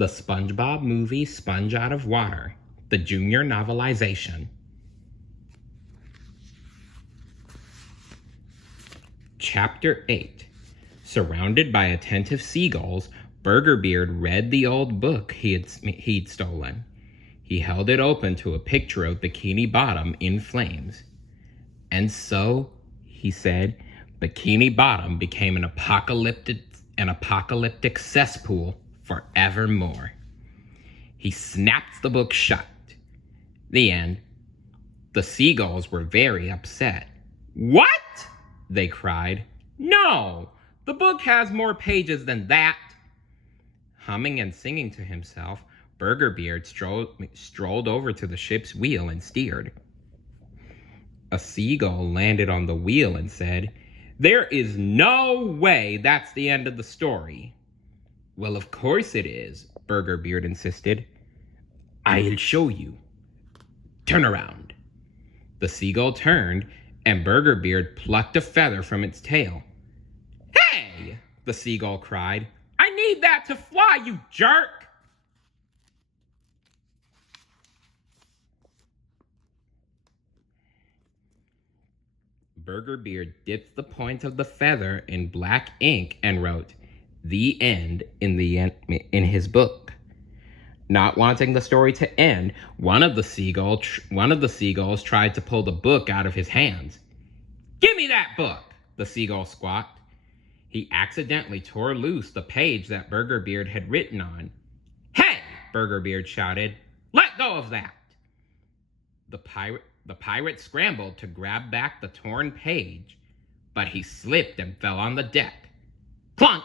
The SpongeBob movie Sponge Out of Water, the junior novelization. Chapter 8. Surrounded by attentive seagulls, Burgerbeard read the old book he'd stolen. He held it open to a picture of Bikini Bottom in flames. And so, he said, Bikini Bottom became an apocalyptic cesspool forevermore. He snapped the book shut. The end. The seagulls were very upset. What? They cried. No! The book has more pages than that. Humming and singing to himself, Burgerbeard strolled over to the ship's wheel and steered. A seagull landed on the wheel and said, "There is no way that's the end of the story." "Well, of course it is," Burgerbeard insisted. "I'll show you. Turn around." The seagull turned, and Burgerbeard plucked a feather from its tail. "Hey!" the seagull cried. "I need that to fly, you jerk!" Burgerbeard dipped the point of the feather in black ink and wrote, "The End" in his book. Not wanting the story to end, one of the seagulls tried to pull the book out of his hands. "Give me that book!" the seagull squawked. He accidentally tore loose the page that Burgerbeard had written on. "Hey!" Burgerbeard shouted. "Let go of that!" The pirate scrambled to grab back the torn page, but he slipped and fell on the deck. Clunk!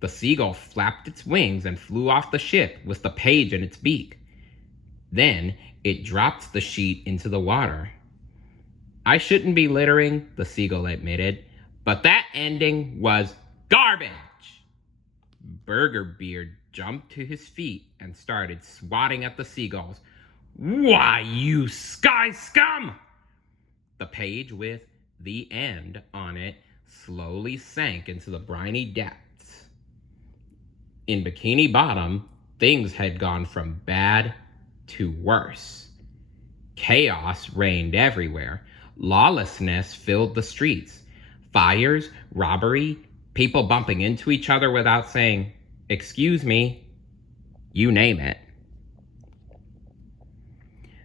The seagull flapped its wings and flew off the ship with the page in its beak. Then it dropped the sheet into the water. "I shouldn't be littering," the seagull admitted, "but that ending was garbage." Burgerbeard jumped to his feet and started swatting at the seagulls. "Why, you sky scum!" The page with "The End" on it slowly sank into the briny depths. In Bikini Bottom, things had gone from bad to worse. Chaos reigned everywhere. Lawlessness filled the streets. Fires, robbery, people bumping into each other without saying, "Excuse me," you name it.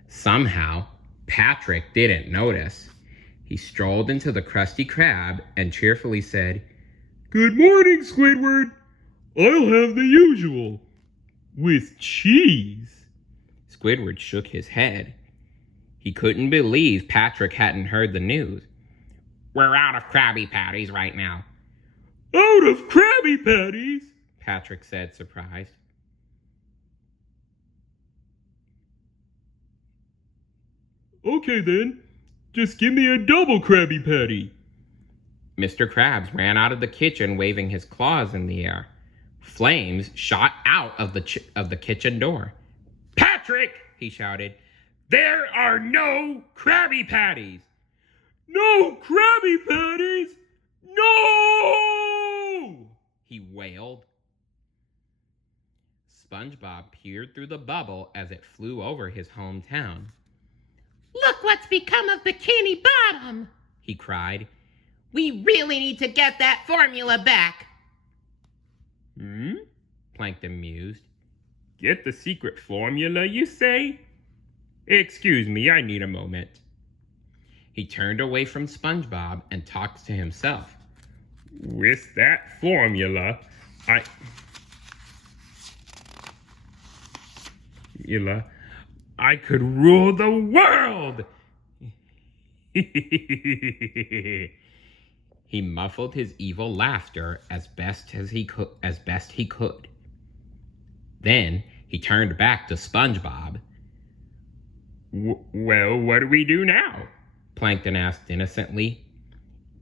Somehow, Patrick didn't notice. He strolled into the Krusty Krab and cheerfully said, "Good morning, Squidward. I'll have the usual, with cheese." Squidward shook his head. He couldn't believe Patrick hadn't heard the news. "We're out of Krabby Patties right now." "Out of Krabby Patties?" Patrick said, surprised. "Okay then, just give me a double Krabby Patty." Mr. Krabs ran out of the kitchen waving his claws in the air. Flames shot out of the kitchen door. "Patrick!" he shouted. "There are no Krabby Patties!" "No Krabby Patties! No!" he wailed. SpongeBob peered through the bubble as it flew over his hometown. "Look what's become of Bikini Bottom!" he cried. "We really need to get that formula back." Plankton mused. "Get the secret formula, you say? Excuse me, I need a moment." He turned away from SpongeBob and talked to himself. "With that formula, I could rule the world!" He muffled his evil laughter as best he could. Then he turned back to SpongeBob. "Well, what do we do now?" Plankton asked innocently.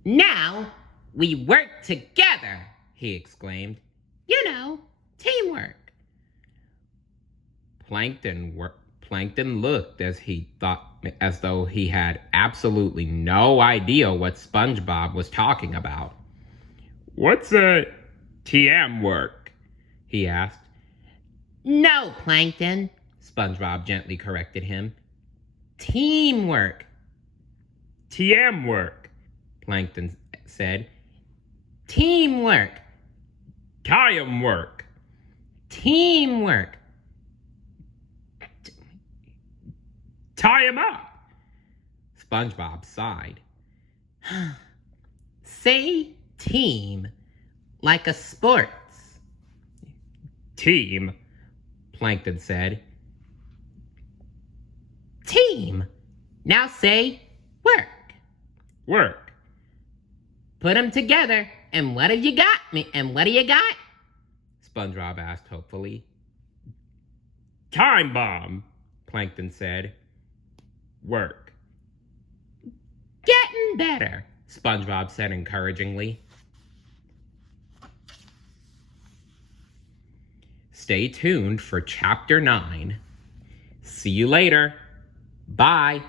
"Now we work together," he exclaimed. "You know, teamwork." Plankton looked as though he had absolutely no idea what SpongeBob was talking about. "What's a TM work?" he asked. No, Plankton. SpongeBob gently corrected him. Teamwork. Teamwork, Plankton said. Teamwork. Teamwork. Teamwork. Tie him up. SpongeBob sighed. Say team, like a sports. Team, Plankton said. Team. Now say work. Work. Put them together, and what have you got me? And what do you got? SpongeBob asked hopefully. Time bomb, Plankton said. Work. Getting better, SpongeBob said encouragingly. Stay tuned for Chapter 9. See you later. Bye.